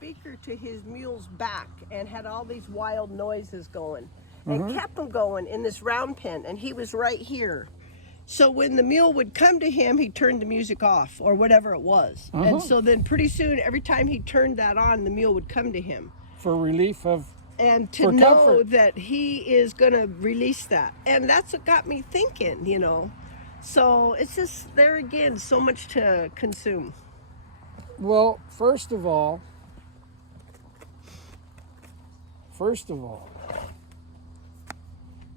speaker to his mule's back and had all these wild noises going and kept him going in this round pen, and he was right here. So when the mule would come to him, he turned the music off or whatever it was. And so then pretty soon, every time he turned that on, the mule would come to him. For relief of, and to know that he is going to release that. And that's what got me thinking, you know. So it's just, there again, so much to consume. Well, first of all,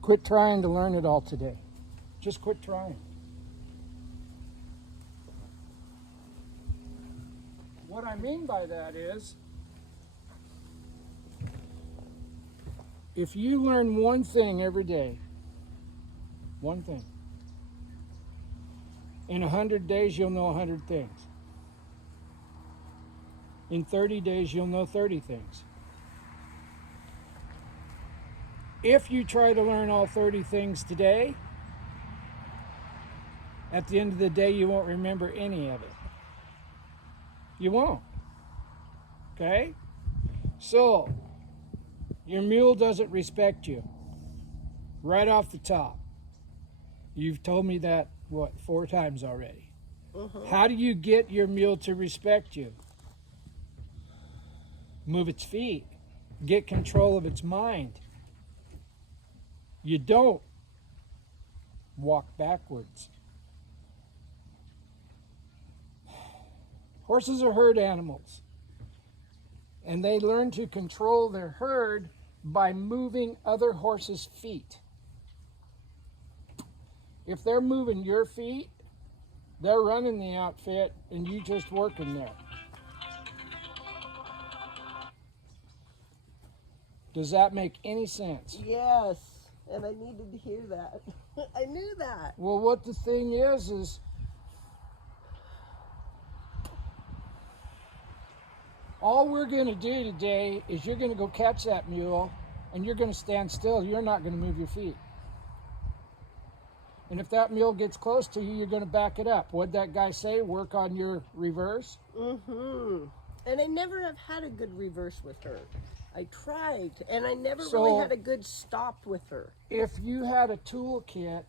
quit trying to learn it all today. Just quit trying. What I mean by that is, if you learn one thing every day, one thing, in 100 days you'll know 100 things. In 30 days you'll know 30 things. If you try to learn all 30 things today, at the end of the day you won't remember any of it. You won't. Okay? So, your mule doesn't respect you. Right off the top. You've told me that, 4 times already. How do you get your mule to respect you? Move its feet. Get control of its mind. You don't walk backwards. Horses are herd animals, and they learn to control their herd by moving other horses' feet. If they're moving your feet, they're running the outfit and you just working there. Does that make any sense? Yes, and I needed to hear that. I knew that. Well, what the thing is all we're going to do today is you're going to go catch that mule and you're going to stand still. You're not going to move your feet. And if that mule gets close to you, you're going to back it up. What'd that guy say? Work on your reverse? And I never have had a good reverse with her. I tried, and I never really had a good stop with her. If you had a toolkit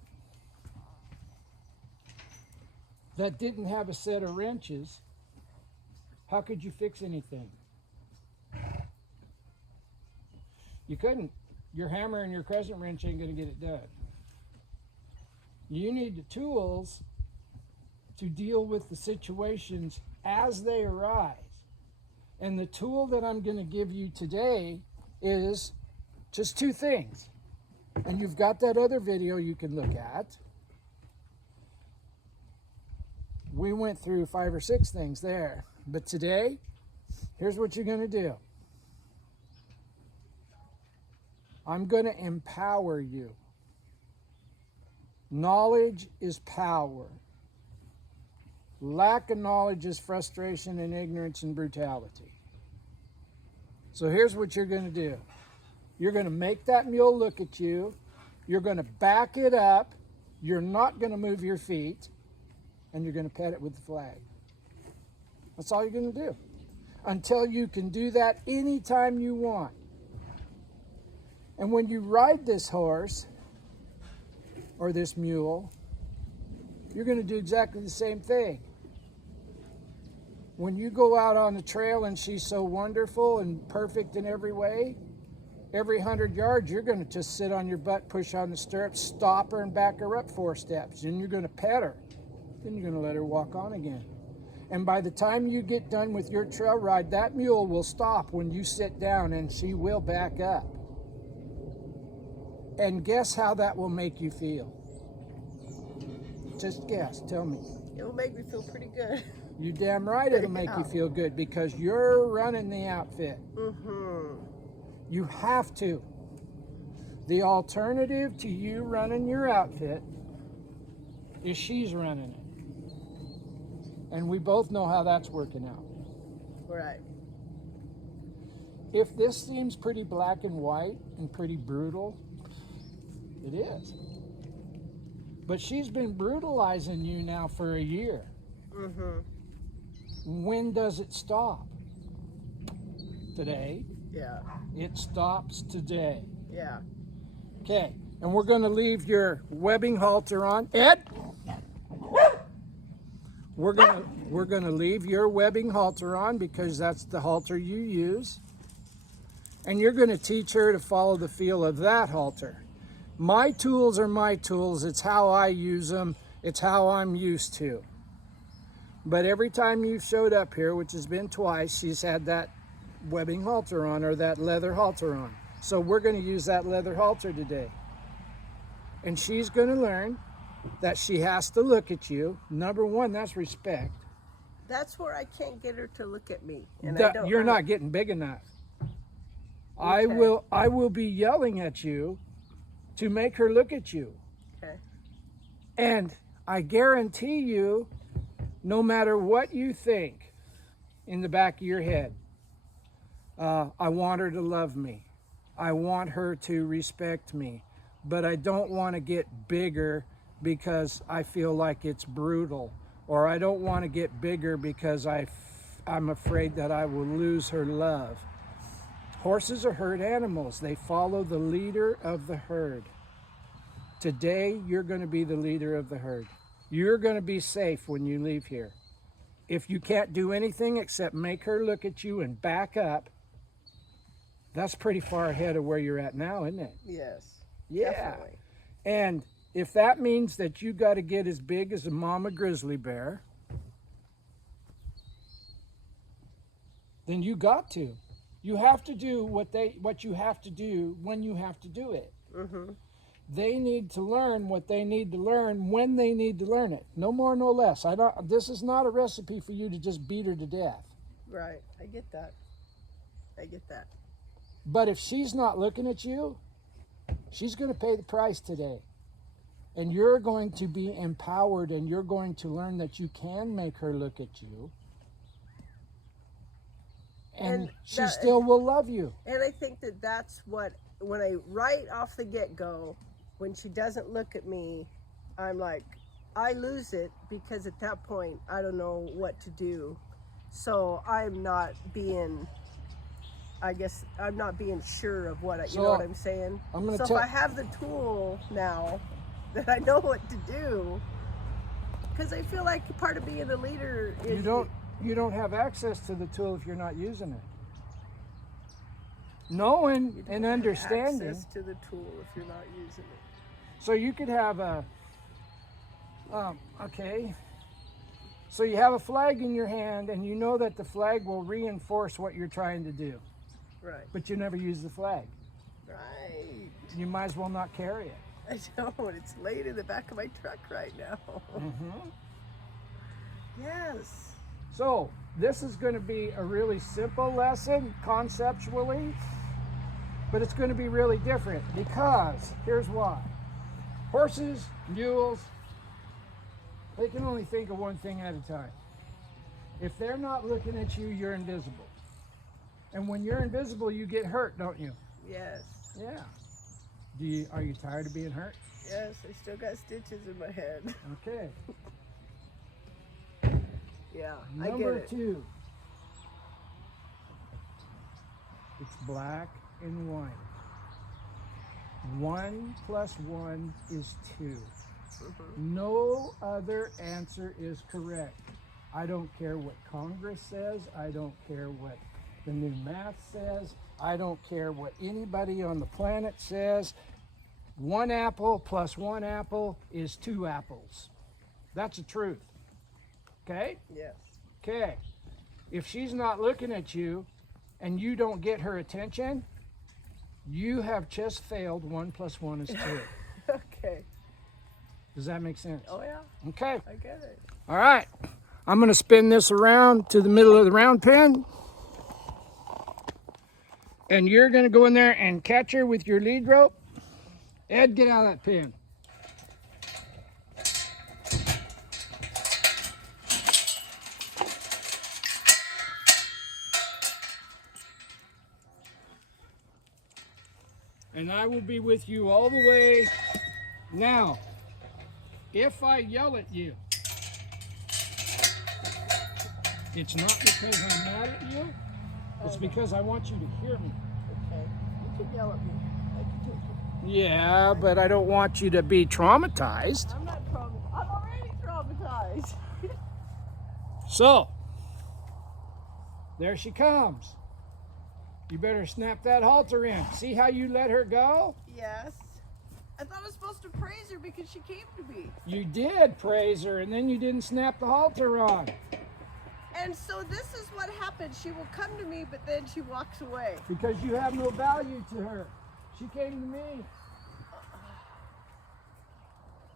that didn't have a set of wrenches, how could you fix anything? You couldn't. Your hammer and your crescent wrench ain't going to get it done. You need the tools to deal with the situations as they arise. And the tool that I'm going to give you today is just 2 things. And you've got that other video you can look at. We went through 5 or 6 things there. But today, here's what you're going to do. I'm going to empower you. Knowledge is power. Lack of knowledge is frustration and ignorance and brutality. So here's what you're going to do. You're going to make that mule look at you. You're going to back it up. You're not going to move your feet. And you're going to pet it with the flag. That's all you're going to do. Until you can do that anytime you want. And when you ride this horse, or this mule, you're going to do exactly the same thing. When you go out on the trail and she's so wonderful and perfect in every way, every 100 yards you're going to just sit on your butt, push on the stirrups, stop her and back her up 4 steps. Then you're going to pet her. Then you're going to let her walk on again. And by the time you get done with your trail ride, that mule will stop when you sit down and she will back up. And guess how that will make you feel? Just guess, tell me. It'll make me feel pretty good. You damn right it'll make you feel good because you're running the outfit. You have to. The alternative to you running your outfit is she's running it. And we both know how that's working out. Right. If this seems pretty black and white and pretty brutal, it is. But she's been brutalizing you now for a year. When does it stop? today. Yeah. It stops today. Yeah. Okay, and we're going to leave your webbing halter on. Ed, we're going to leave your webbing halter on because that's the halter you use. And you're going to teach her to follow the feel of that halter. My tools are my tools. It's how I use them. It's how I'm used to. But every time you showed up here, which has been twice, she's had that webbing halter on or that leather halter on. So we're going to use that leather halter today. And she's going to learn that she has to look at you. Number one, that's respect. That's where I can't get her to look at me. And You're not getting big enough. Okay. I will be yelling at you to make her look at you. Okay. And I guarantee you, no matter what you think in the back of your head, I want her to love me. I want her to respect me. But I don't want to get bigger because I feel like it's brutal. Or I don't want to get bigger because I'm afraid that I will lose her love. Horses are herd animals. They follow the leader of the herd. Today, you're going to be the leader of the herd. You're going to be safe when you leave here. If you can't do anything except make her look at you and back up, that's pretty far ahead of where you're at now, isn't it? Yes. Yeah. Definitely. And if that means that you got to get as big as a mama grizzly bear, then you got to. You have to do what you have to do when you have to do it. Mm-hmm. They need to learn what they need to learn when they need to learn it. No more, no less. This is not a recipe for you to just beat her to death. Right. I get that. I get that. But if she's not looking at you, she's going to pay the price today. And you're going to be empowered and you're going to learn that you can make her look at you. And she still will love you. And I think that's what, when I right off the get-go, when she doesn't look at me, I'm like, I lose it because at that point, I don't know what to do. So I'm not being, I guess, I'm not being sure of what, you know what I'm saying? So if I have the tool now that I know what to do, because I feel like part of being a leader is... You don't have access to the tool if you're not using it. Knowing and understanding. Access to the tool if you're not using it. So you could have okay. So you have a flag in your hand and you know that the flag will reinforce what you're trying to do. Right. But you never use the flag. Right. You might as well not carry it. I don't. It's laid in the back of my truck right now. Mm-hmm. Yes. So this is going to be a really simple lesson conceptually, but it's going to be really different because here's why. Horses, mules, they can only think of one thing at a time. If they're not looking at you, you're invisible. And when you're invisible, you get hurt, don't you? Yes. Yeah. Are you tired of being hurt? Yes, I still got stitches in my head. Okay. Yeah, Number 2. It's black and white. 1 plus 1 is 2. Mm-hmm. No other answer is correct. I don't care what Congress says. I don't care what the new math says. I don't care what anybody on the planet says. 1 apple plus 1 apple is 2 apples. That's the truth. Okay? Yes. Okay. If she's not looking at you and you don't get her attention, you have just failed. 1 plus 1 is 2. Okay. Does that make sense? Oh, yeah. Okay. I get it. All right. I'm going to spin this around to the middle of the round pen. And you're going to go in there and catch her with your lead rope. Ed, get out of that pin. And I will be with you all the way. Now, if I yell at you, it's not because I'm mad at you. It's because I want you to hear me. Okay. You can yell at me. I can take it. Yeah, but I don't want you to be traumatized. I'm not traumatized. I'm already traumatized. So, there she comes. You better snap that halter in. See how you let her go? Yes. I thought I was supposed to praise her because she came to me. You did praise her, and then you didn't snap the halter on. And so this is what happens. She will come to me, but then she walks away. Because you have no value to her. She came to me.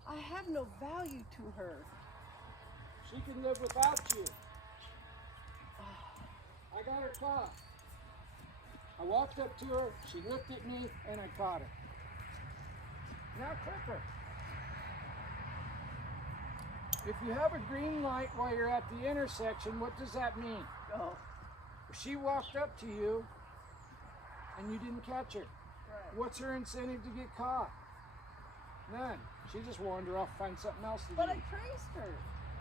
I have no value to her. She can live without you. I got her caught. I walked up to her, she looked at me, and I caught her. Now clip her. If you have a green light while you're at the intersection, what does that mean? Oh. She walked up to you, and you didn't catch her. Right. What's her incentive to get caught? None. She just wandered off, find something else to do. But I praised her.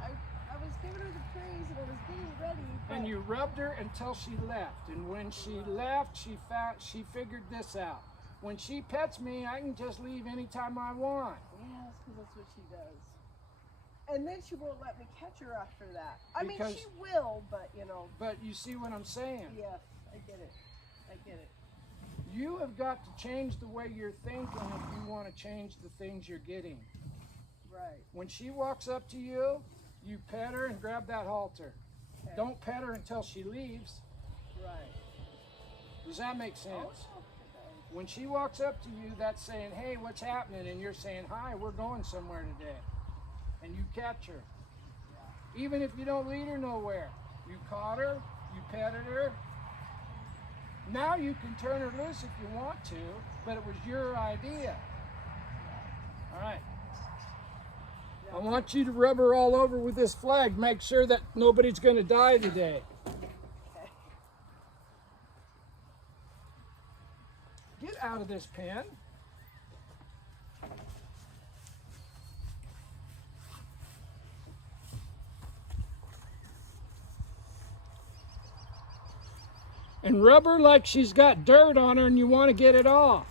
I was giving her the praise and I was getting ready. And you rubbed her until she left. And when she left, she figured this out. When she pets me, I can just leave anytime I want. Yes, because that's what she does. And then she won't let me catch her after that. I mean, she will, but you know. But you see what I'm saying? Yes, I get it. I get it. You have got to change the way you're thinking if you want to change the things you're getting. Right. When she walks up to you, you pet her and grab that halter. Okay. Don't pet her until she leaves. Right. Does that make sense? Oh, When she walks up to you, that's saying, hey, what's happening? And you're saying, hi, we're going somewhere today. And you catch her. Yeah. Even if you don't lead her nowhere. You caught her, you petted her. Now you can turn her loose if you want to, but it was your idea. All right. I want you to rub her all over with this flag. Make sure that nobody's going to die today. Okay. Get out of this pen. And rub her like she's got dirt on her and you want to get it off.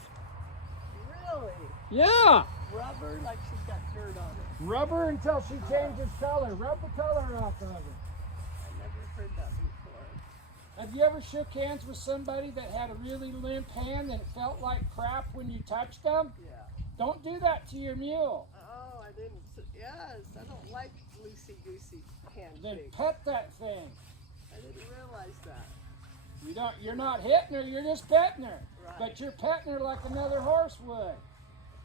Really? Yeah. Rub her like she's got dirt on her. Rub her until she changes color. Rub the color off of her. I never heard that before. Have you ever shook hands with somebody that had a really limp hand and it felt like crap when you touched them? Yeah. Don't do that to your mule. Oh, I didn't. Yes, I don't like loosey-goosey Then handshakes. pet that thing. I didn't realize that. You're not hitting her, you're just petting her. Right. But you're petting her like another horse would.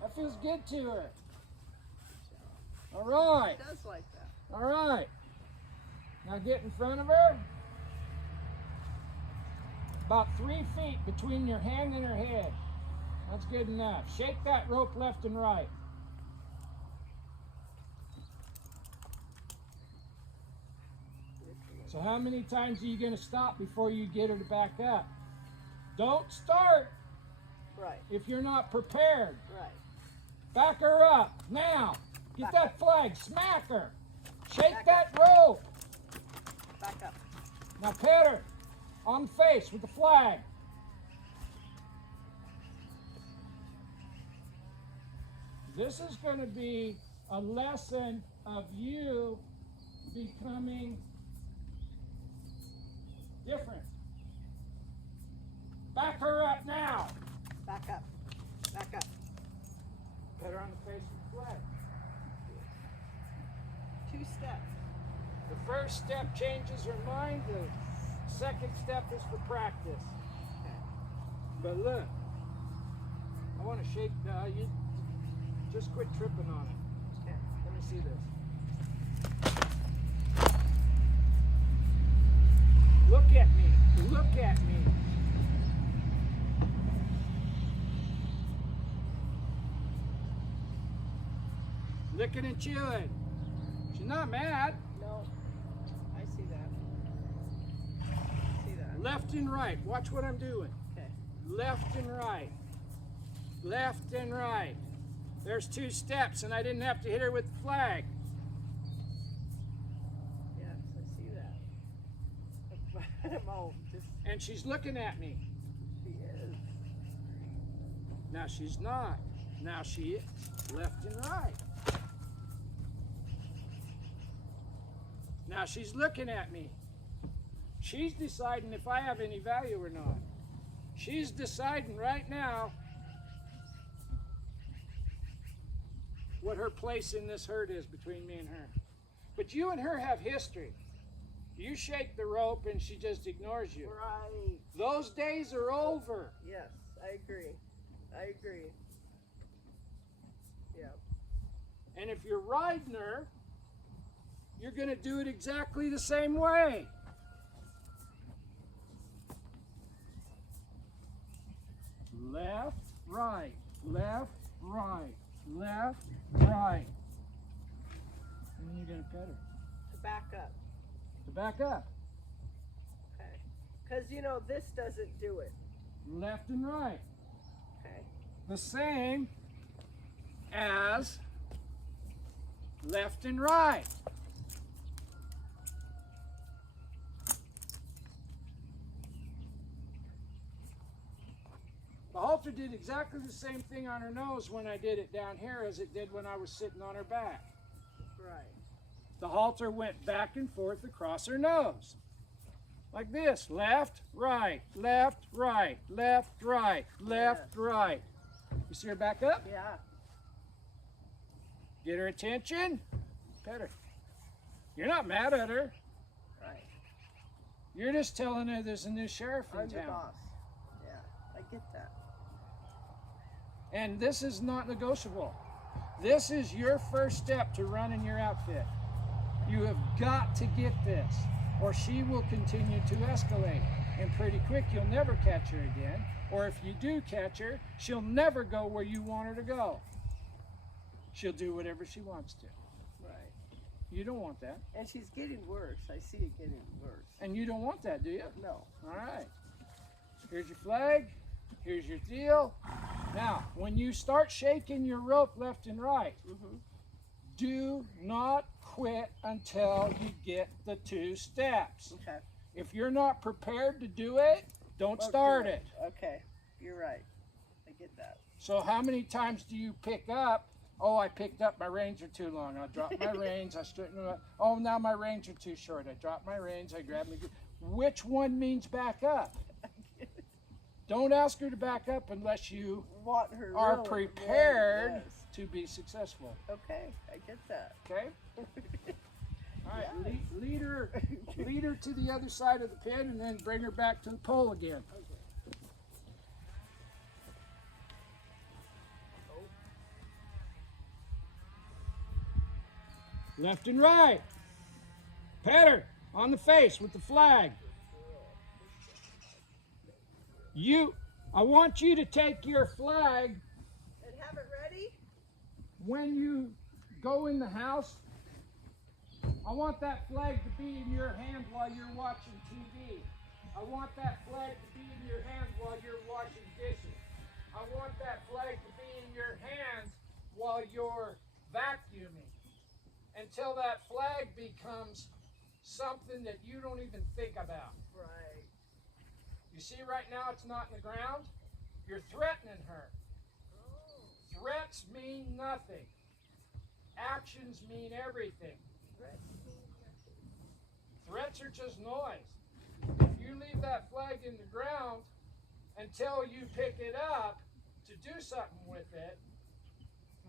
That feels good to her. All right. She does like that. All right. Now get in front of her. About 3 feet between your hand and her head. That's good enough. Shake that rope left and right. So how many times are you going to stop before you get her to back up? Don't start Right. if you're not prepared. Right. Back her up. Now. Get Back that flag. Smack her. Shake Back that rope. Back up. Now pet her on the face with the flag. This is going to be a lesson of you becoming different. Back her up now. Back up. Back up. Pet her on the face with the flag. 2 steps. The first step changes her mind. The second step is for practice. Okay. But look, I want to shake, you just quit tripping on it. Okay. Let me see this. Look at me, look at me. Licking and chewing. She's not mad. No. I see that. I see that. Left and right, watch what I'm doing. Okay. Left and right. Left and right. There's 2 steps and I didn't have to hit her with the flag. Yes, I see that. I'm home. Just And she's looking at me. She is. Now she's not. Now she is. Left and right. Now she's looking at me. She's deciding if I have any value or not. She's deciding right now what her place in this herd is between me and her. But you and her have history. You shake the rope and she just ignores you. Right. Those days are over. Yes, I agree. I agree. Yeah. And if you're riding her, you're going to do it exactly the same way. Left, right, left, right, left, right. And then you're going to pet her. To back up. To back up. Okay. Because, you know, this doesn't do it. Left and right. Okay. The same as left and right. The halter did exactly the same thing on her nose when I did it down here as it did when I was sitting on her back. Right. The halter went back and forth across her nose. Like this, left, right, left, right, left, right, left, right. You see her back up? Yeah. Get her attention, pet her. You're not mad at her. Right. You're just telling her there's a new sheriff in I'm the town. boss. Yeah, I get that. And this is not negotiable. This is your first step to running your outfit. You have got to get this, or she will continue to escalate. And pretty quick, you'll never catch her again. Or if you do catch her, she'll never go where you want her to go. She'll do whatever she wants to. Right. You don't want that. And she's getting worse. I see it getting worse. And you don't want that, do you? No. All right. Here's your flag. Here's your deal. Now, when you start shaking your rope left and right, do not quit until you get the 2 steps. Okay. If you're not prepared to do it, don't start it. Okay. You're right. I get that. So how many times do you pick up? Oh, I picked up, my reins are too long. I dropped my reins, I straightened them up. Oh, now my reins are too short. I dropped my reins, I grabbed my... Which one means back up? Don't ask her to back up unless you Want her are really, prepared yes. to be successful. Okay, I get that. Okay? All right, lead her to the other side of the pin and then bring her back to the pole again. Left and right. Pat her on the face with the flag. I want you to take your flag And have it ready? when you go in the house. I want that flag to be in your hand while you're watching TV. I want that flag to be in your hand while you're washing dishes. I want that flag to be in your hand while you're vacuuming. Until that flag becomes something that you don't even think about. Right. You see right now it's not in the ground? You're threatening her. Threats mean nothing. Actions mean everything. Threats are just noise. If you leave that flag in the ground until you pick it up to do something with it,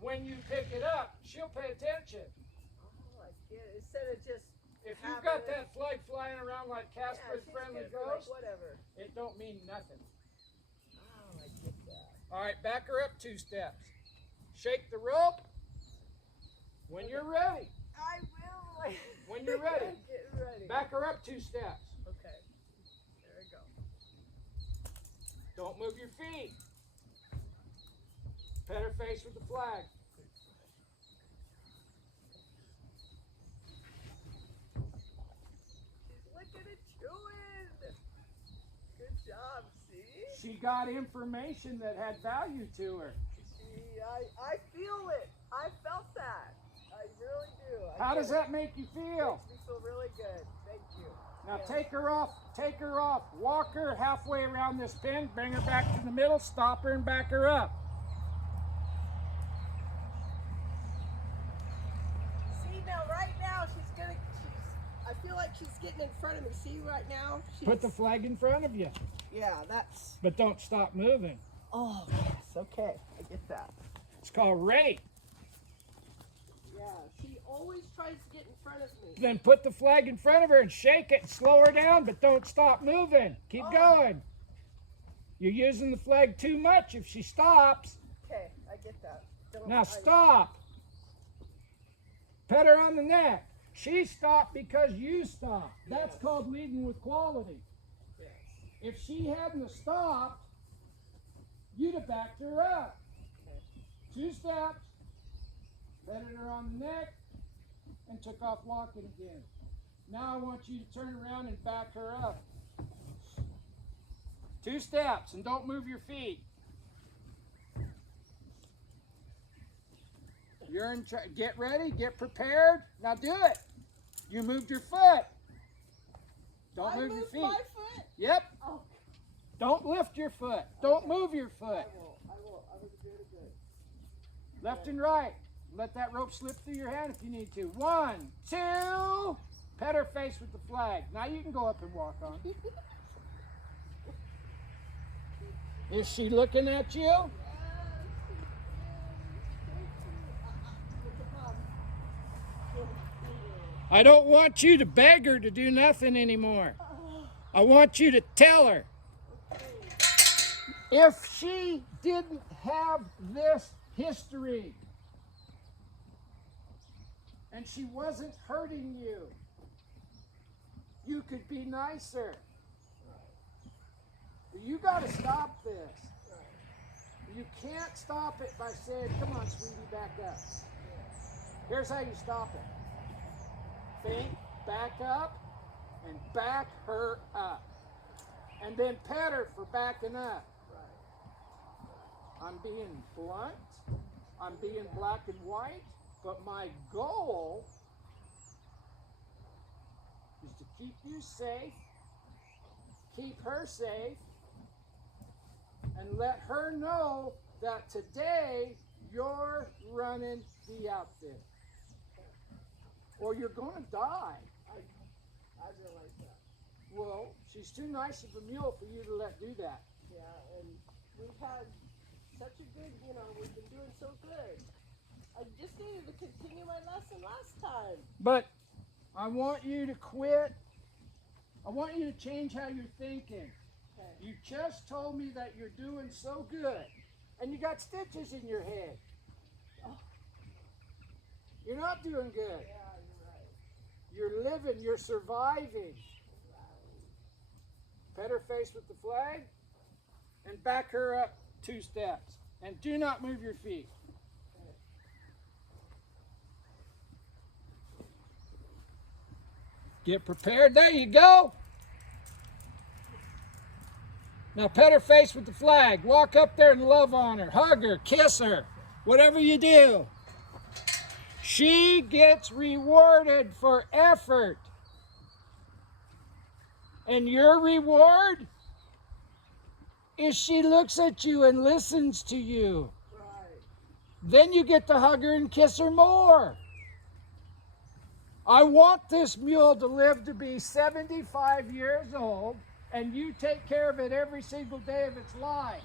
when you pick it up, she'll pay attention. Oh, I get it. Instead of just If you've got that flag flying around like Casper's Friendly Ghost, like whatever. it don't mean nothing. Oh, I get that. All right, back her up 2 steps. Shake the rope when you're ready. I will. When you're ready. I'm getting ready. Back her up 2 steps. Okay. There we go. Don't move your feet. Pet her face with the flag. She's looking at chewing. Good job, see? She got information that had value to her. See, I feel it. I felt that. I really do. How does that make you feel? Makes me feel really good. Thank you. Now take her off, walk her halfway around this pin, bring her back to the middle, stop her and back her up. See now, right now I feel like she's getting in front of me. See right now? Put the flag in front of you. Yeah, that's. But don't stop moving. Oh, yes, okay, I get that. It's called rate. Yeah, she always tries to get in front of me. Then put the flag in front of her and shake it and slow her down, but don't stop moving. Keep going. You're using the flag too much if she stops. Okay, I get that. Now stop. Pet her on the neck. She stopped because you stopped. That's called leading with quality. Yes. If she hadn't stopped, you'd have backed her up. Okay. 2 steps, petted her on the neck, and took off walking again. Now I want you to turn around and back her up. 2 steps, and don't move your feet. You're in get ready, get prepared. Now do it. You moved your foot. Don't move your feet. My foot? Yep. Oh. Don't lift your foot. Don't move your foot. I will. I will do it again. Left and right. Let that rope slip through your hand if you need to. 1, 2. Pet her face with the flag. Now you can go up and walk on. Is she looking at you? I don't want you to beg her to do nothing anymore. I want you to tell her. If she didn't have this history and she wasn't hurting you, you could be nicer. You got to stop this. You can't stop it by saying, come on, sweetie, back up. Here's how you stop it. Think, back up, and back her up. And then pet her for backing up. I'm being blunt, I'm being black and white, but my goal is to keep you safe, keep her safe, and let her know that today you're running the outfit. Or you're going to die. I realize that. Well, she's too nice of a mule for you to let do that. Yeah, and we've had such a good, we've been doing so good. I just needed to continue my lesson last time. But I want you to quit. I want you to change how you're thinking. Okay. You just told me that you're doing so good, and you got stitches in your head. Oh. You're not doing good. Yeah, you're right. You're living, you're surviving. Pet her face with the flag and back her up 2 steps. And do not move your feet. Get prepared. There you go. Now pet her face with the flag. Walk up there and love on her. Hug her. Kiss her. Whatever you do. She gets rewarded for effort. And your reward is she looks at you and listens to you. Right. Then you get to hug her and kiss her more. I want this mule to live to be 75 years old, and you take care of it every single day of its life.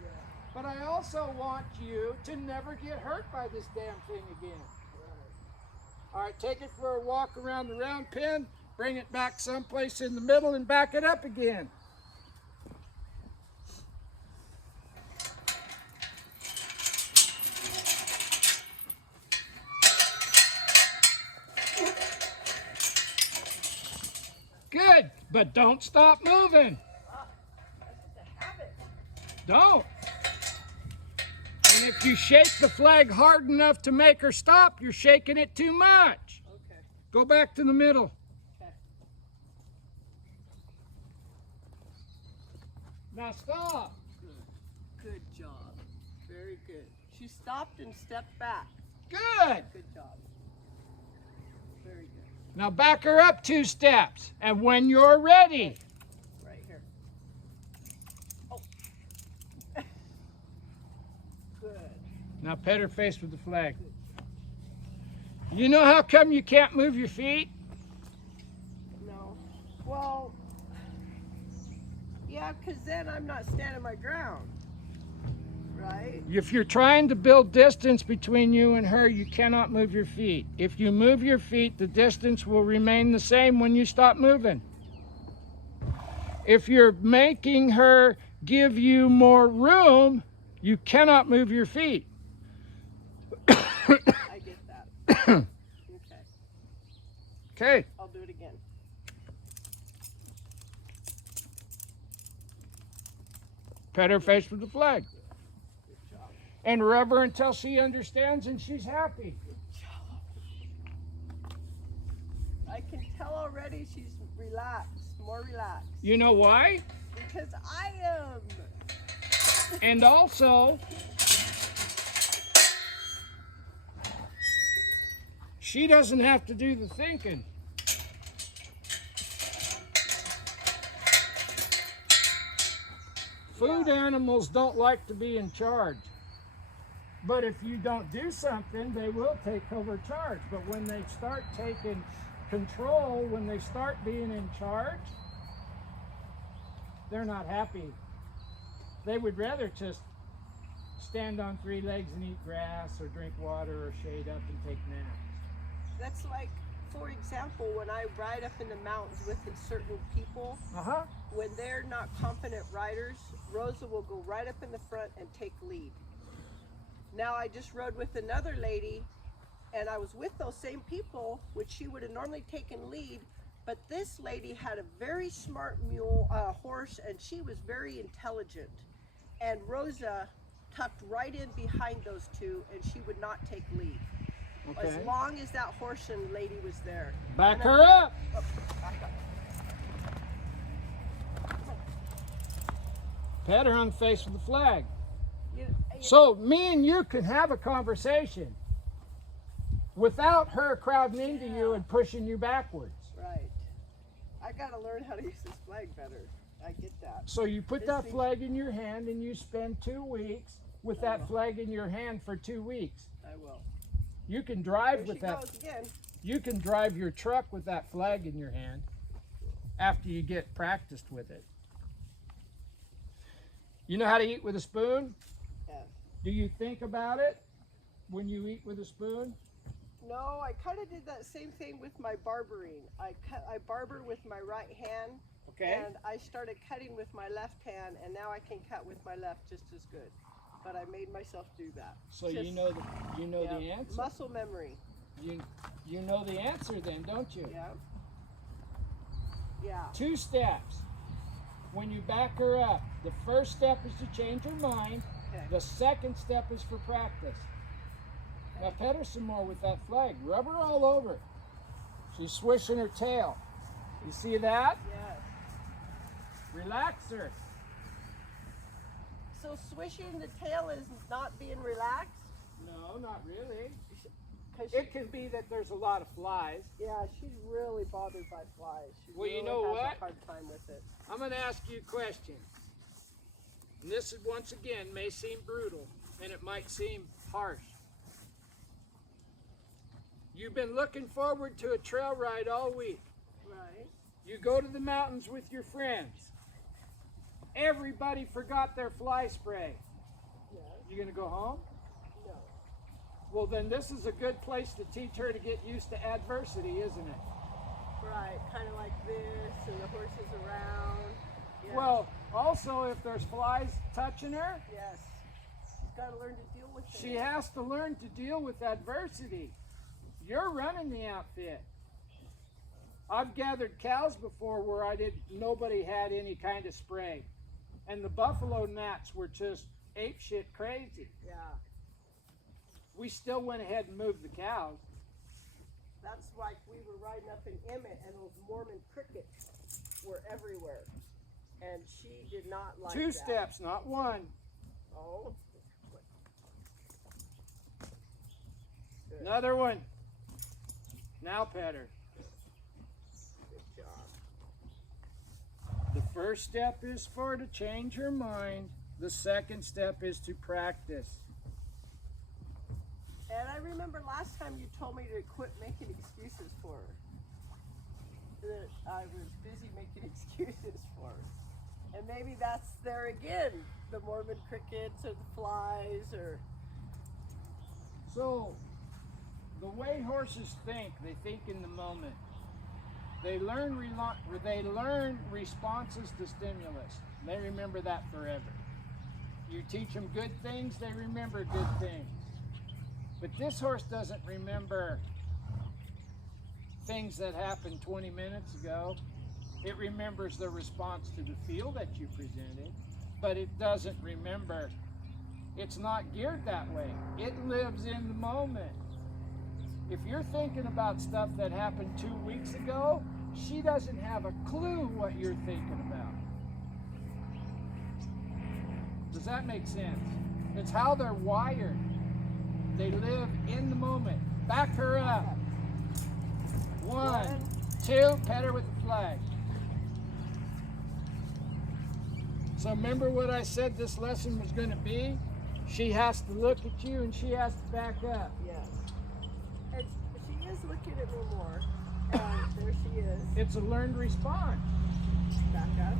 Yeah. But I also want you to never get hurt by this damn thing again. Right. All right, take it for a walk around the round pen, bring it back someplace in the middle, and back it up again. Good, but don't stop moving. That's just a habit. Don't. And if you shake the flag hard enough to make her stop, you're shaking it too much. Okay. Go back to the middle. Okay. Now stop. Good. Good job. Very good. She stopped and stepped back. Good. Good job. Very good. Now back her up 2 steps. And when you're ready. Right here. Oh. Good. Now pet her face with the flag. You know how come you can't move your feet? No. Well, yeah, because then I'm not standing my ground. Right? If you're trying to build distance between you and her, you cannot move your feet. If you move your feet, the distance will remain the same when you stop moving. If you're making her give you more room, you cannot move your feet. I get that. Okay. Okay. I'll do it again. Pet her face with the flag. And rub her until she understands and she's happy. I can tell already she's relaxed, more relaxed. You know why? Because I am. And also, she doesn't have to do the thinking. Food animals don't like to be in charge. But if you don't do something, they will take over charge. But when they start taking control, when they start being in charge, they're not happy. They would rather just stand on 3 legs and eat grass or drink water or shade up and take naps. That's like, for example, when I ride up in the mountains with certain people, when they're not confident riders, Rosa will go right up in the front and take lead. Now I just rode with another lady and I was with those same people, which she would have normally taken lead, but this lady had a very smart horse and she was very intelligent. And Rosa tucked right in behind those two and she would not take lead. Okay. As long as that horse and lady was there. Back her up. Oh, back up. Pat her on the face with the flag. You, So me and you can have a conversation without her crowding into you and pushing you backwards. right. I gotta learn how to use this flag better. I get that. So you put that flag in your hand and you spend 2 weeks with that flag in your hand for 2 weeks. I will. You can drive There with she that. goes again. You can drive your truck with that flag in your hand after you get practiced with it. You know how to eat with a spoon? Yeah. Do you think about it when you eat with a spoon? No, I kind of did that same thing with my barbering. I barber with my right hand, Okay. and I started cutting with my left hand, and now I can cut with my left just as good. But I made myself do that. So Just- you know the answer. Muscle memory. You know the answer then, don't you? Yeah. Yeah. 2 steps. When you back her up, the first step is to change her mind. Okay. The second step is for practice. Now pet her some more with that flag. Rub her all over. She's swishing her tail. You see that? Yes. Relax her. So swishing the tail is not being relaxed? No, not really. 'Cause It can be that there's a lot of flies. yeah, she's really bothered by flies. She Well, you really know has what? a hard time with it. I'm going to ask you a question. And this is, once again, may seem brutal, and it might seem harsh. You've been looking forward to a trail ride all week. Right. You go to the mountains with your friends. Everybody forgot their fly spray. Yes. You going to go home? No. Well, then this is a good place to teach her to get used to adversity, isn't it? Right. Kind of like this, and the horses around. Yes. Well, also, if there's flies touching her, yes. She's got to learn to deal with it. she has to learn to deal with adversity. You're running the outfit. I've gathered cows before where nobody had any kind of spray. And the buffalo gnats were just apeshit crazy. Yeah. We still went ahead and moved the cows. That's like we were riding up in Emmett, and those Mormon crickets were everywhere. And she did not like 2 that. steps, not 1. Oh. Good. Another one. Now pet her. The first step is for to change her mind. The second step is to practice. And I remember last time you told me to quit making excuses for her. That I was busy making excuses for her. And maybe that's there again, the Mormon crickets or the flies or... So, the way horses think, they think in the moment. They learn responses to stimulus. They remember that forever. You teach them good things, they remember good things. But this horse doesn't remember things that happened 20 minutes ago. It remembers the response to the feel that you presented, but it doesn't remember. It's not geared that way. It lives in the moment. If you're thinking about stuff that happened 2 weeks ago, she doesn't have a clue what you're thinking about. Does that make sense? It's how they're wired. They live in the moment. Back her up. 1, 2, pet her with the flag. So remember what I said this lesson was going to be? She has to look at you and she has to back up. Yes. And she is looking at me more. And there she is. It's a learned response. Back up.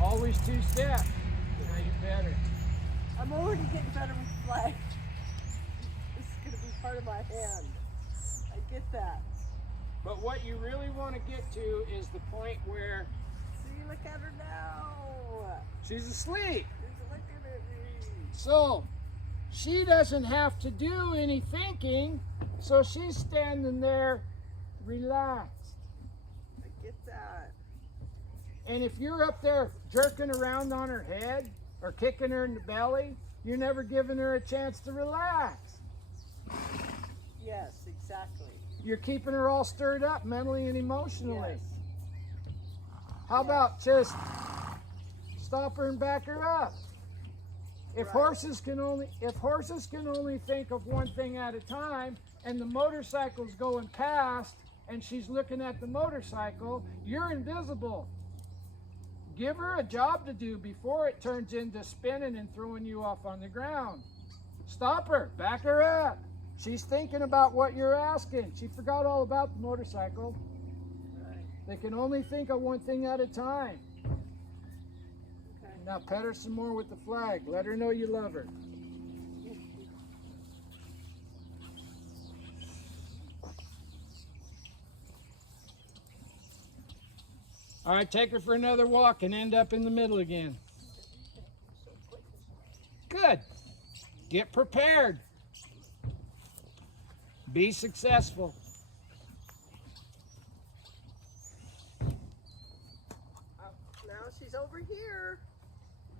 Always 2 steps. Now you're better. I'm already getting better with the flag. This is going to be part of my hand. I get that. But what you really want to get to is the point where See, look at her now. she's asleep. She's looking at me. So she doesn't have to do any thinking, so she's standing there relaxed. I get that. And if you're up there jerking around on her head or kicking her in the belly, you're never giving her a chance to relax. Yes, exactly. You're keeping her all stirred up mentally and emotionally. Yes. How about just stop her and back her up? If Right. horses can only think of one thing at a time, and the motorcycle's going past and she's looking at the motorcycle, you're invisible. Give her a job to do before it turns into spinning and throwing you off on the ground. Stop her, back her up. She's thinking about what you're asking. She forgot all about the motorcycle. Right. They can only think of one thing at a time. Okay. Now pet her some more with the flag. Let her know you love her. All right, take her for another walk and end up in the middle again. Good. Get prepared. Be successful. Now she's over here.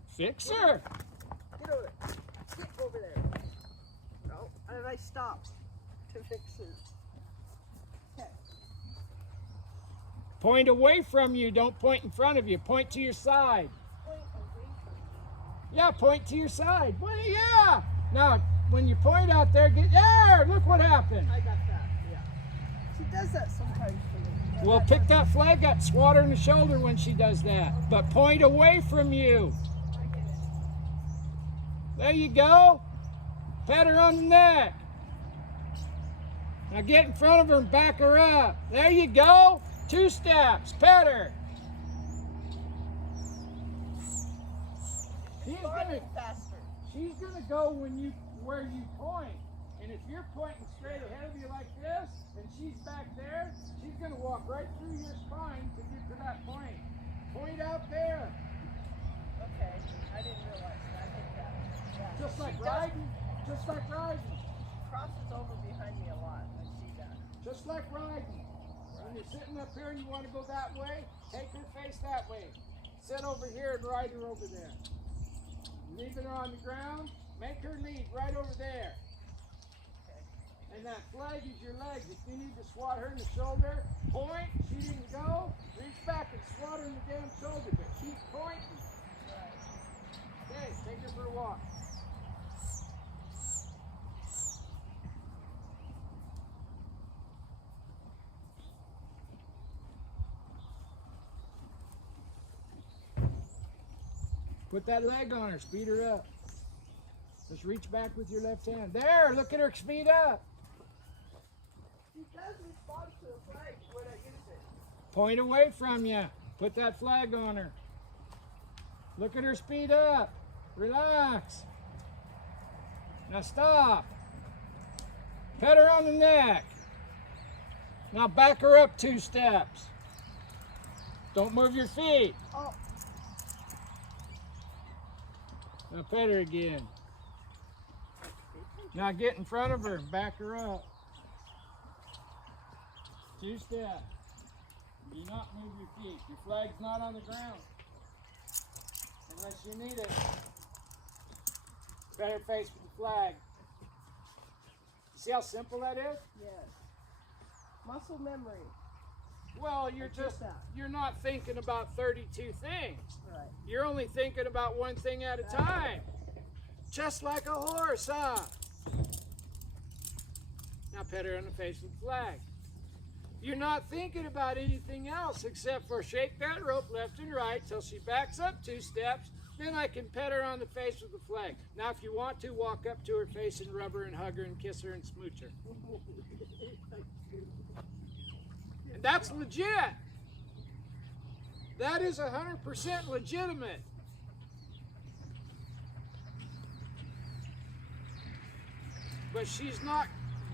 Fix her. Get over there. Get over there. No, and I stopped to fix her. Okay. Point away from you. Don't point in front of you. Point to your side. Point away. Yeah, point to your side. Well, yeah. Now, when you point out there, get there. Look what happened. I got that. Yeah. She does that sometimes for me. Well, pick that flag up, swat her in the shoulder when she does that. But point away from you. I get it. There you go. Pat her on the neck. Now get in front of her and back her up. There you go. 2 steps. Pat her. She's gonna go where you point. And if you're pointing straight ahead of you like this, and she's back there, she's gonna walk right through your spine to get to that point. Point out there. Okay. I didn't realize that. I get that. Yeah. Just like She riding. Just like riding. crosses over behind me a lot. I see that. Just like riding. When you're sitting up here and you want to go that way, take her face that way. Sit over here and ride her over there. Leaving her on the ground, make her lead right over there. And that flag is your legs. If you need to swat her in the shoulder, point. She didn't go, reach back and swat her in the damn shoulder, but keep pointing. Okay, take her for a walk. Put that leg on her, speed her up. Just reach back with your left hand. There, look at her speed up. She does respond to a flag when I use it. Point away from you. Put that flag on her. Look at her speed up. Relax. Now stop. Pet her on the neck. Now back her up 2 steps. Don't move your feet. Oh. Now pet her again. Now get in front of her and back her up. 2 steps. Do not move your feet. Your flag's not on the ground. Unless you need it. Pet her face with the flag. See how simple that is? Yes. Muscle memory. Well, you're not thinking about 32 things. Right. You're only thinking about one thing at a time. Just like a horse, huh? Now pet her on the face with the flag. You're not thinking about anything else except for shake that rope left and right till she backs up 2 steps. Then I can pet her on the face with the flag. Now, if you want to, walk up to her face and rub her and hug her and kiss her and smooch her. And that's legit. That is 100% legitimate. But she's not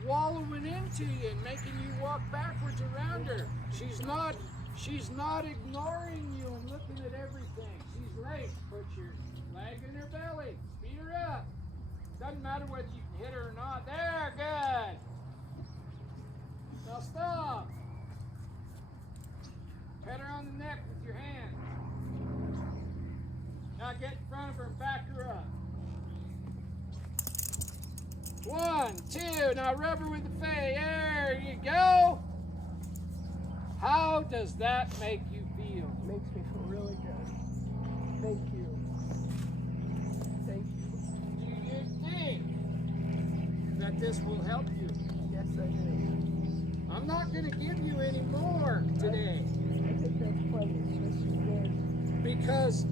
wallowing into you and making you walk backwards around her. She's not ignoring you and looking at everything. She's late. Put your leg in her belly. Speed her up. Doesn't matter whether you can hit her or not. There, good. Now stop. Pet her on the neck with your hand. Now get in front of her and back her up. 1, 2, now rub her with the face. There you go. How does that make you feel? Makes me feel really good. Thank you. Thank you. Do you think that this will help you? Yes, I do. I'm not going to give you any more today. I think that's plenty. This is good. Because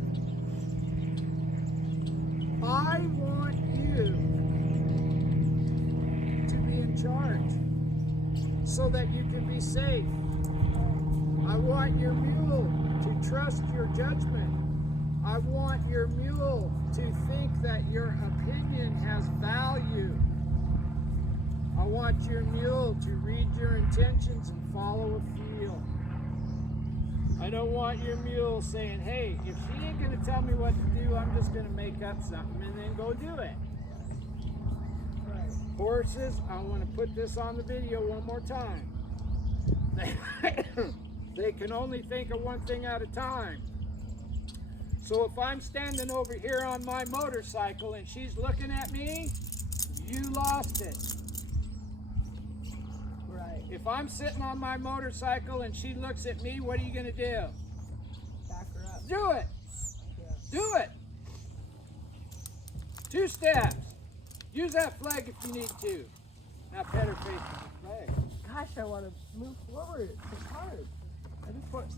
I want you to be in charge so that you can be safe. I want your mule to trust your judgment. I want your mule to think that your opinion has value. I want your mule to read your intentions and follow a feel. I don't want your mule saying, hey, if she ain't going to tell me what to do, I'm just going to make up something and then go do it. Right. Horses, I want to put this on the video one more time. They can only think of one thing at a time. So if I'm standing over here on my motorcycle and she's looking at me, you lost it. Right. If I'm sitting on my motorcycle and she looks at me, what are you going to do? Back her up. Do it. Yeah. Do it. 2 steps. Use that flag if you need to. Now pet her face with the flag. Gosh, I want to move forward. It's so hard. I just want.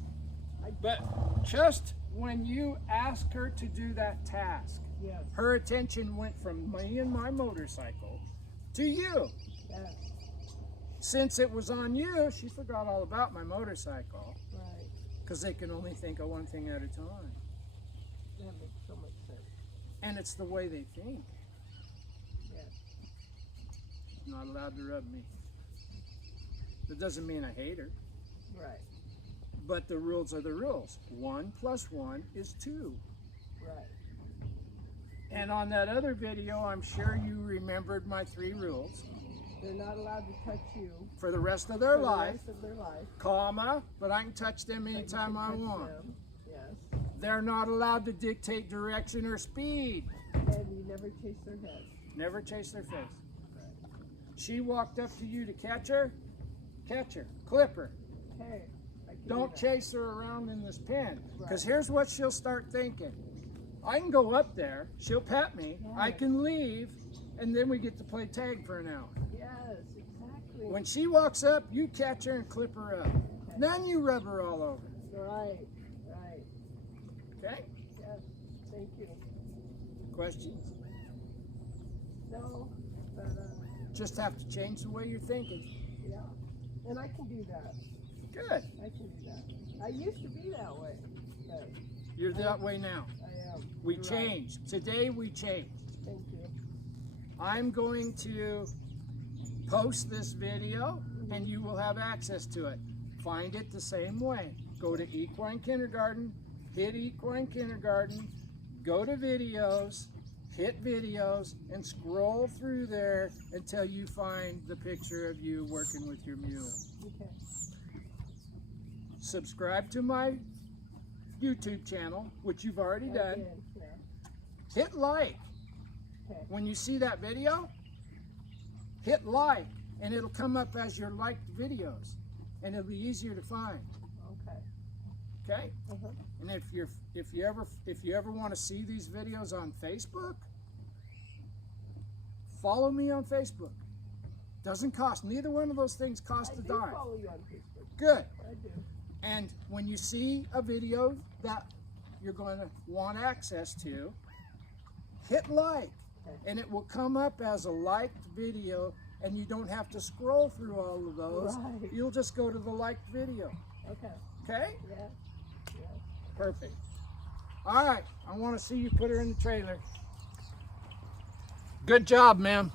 But just when you ask her to do that task, Yes. her attention went from me and my motorcycle to you. Yes. Since it was on you, she forgot all about my motorcycle Right. because they can only think of one thing at a time. That makes so much sense. And it's the way they think. Yes. Not allowed to rub me. That doesn't mean I hate her. Right. But the rules are the rules. 1 + 1 is 2. Right. And on that other video, I'm sure you remembered my 3 rules. They're not allowed to touch you For the rest of their for the life, rest of their life. comma, but I can touch them But you anytime can I touch want. them. Yes. They're not allowed to dictate direction or speed. And you never chase their head. Never chase their face. Right. She walked up to you to catch her, clip her. Okay. I can Don't do that. chase her around in this pen. Because Right. here's what she'll start thinking. I can go up there, she'll pet me, I Yes. can leave, and then we get to play tag for an hour. Yes, exactly. When she walks up, you catch her and clip her up. Then you rub her all over. Right. Right. Okay? Yes. Thank you. Questions? No, but Just have to change the way you're thinking. yeah, and I can do that. Good. I can do that. I used to be that way, but You're that way now. I am. We You're right. changed. Today we changed. Thank you. I'm going to post this video and you will have access to it. Find it the same way. Go to Equine Kindergarten, hit Equine Kindergarten, go to videos, hit videos, and scroll through there until you find the picture of you working with your mule. Okay. Subscribe to my YouTube channel, which you've already I done. did, yeah. Hit like. Okay. When you see that video, hit like, and it'll come up as your liked videos, and it'll be easier to find. Okay. Okay? Uh-huh. And if you ever want to see these videos on Facebook, follow me on Facebook. Doesn't cost. Neither one of those things cost I a do dime. follow you on Facebook. Good. I do. And when you see a video that you're going to want access to, hit like, and it will come up as a liked video, and you don't have to scroll through all of those. Right. You'll just go to the liked video. Okay. Okay? Yeah. Yeah. Perfect. All right. I want to see you put her in the trailer. Good job, ma'am.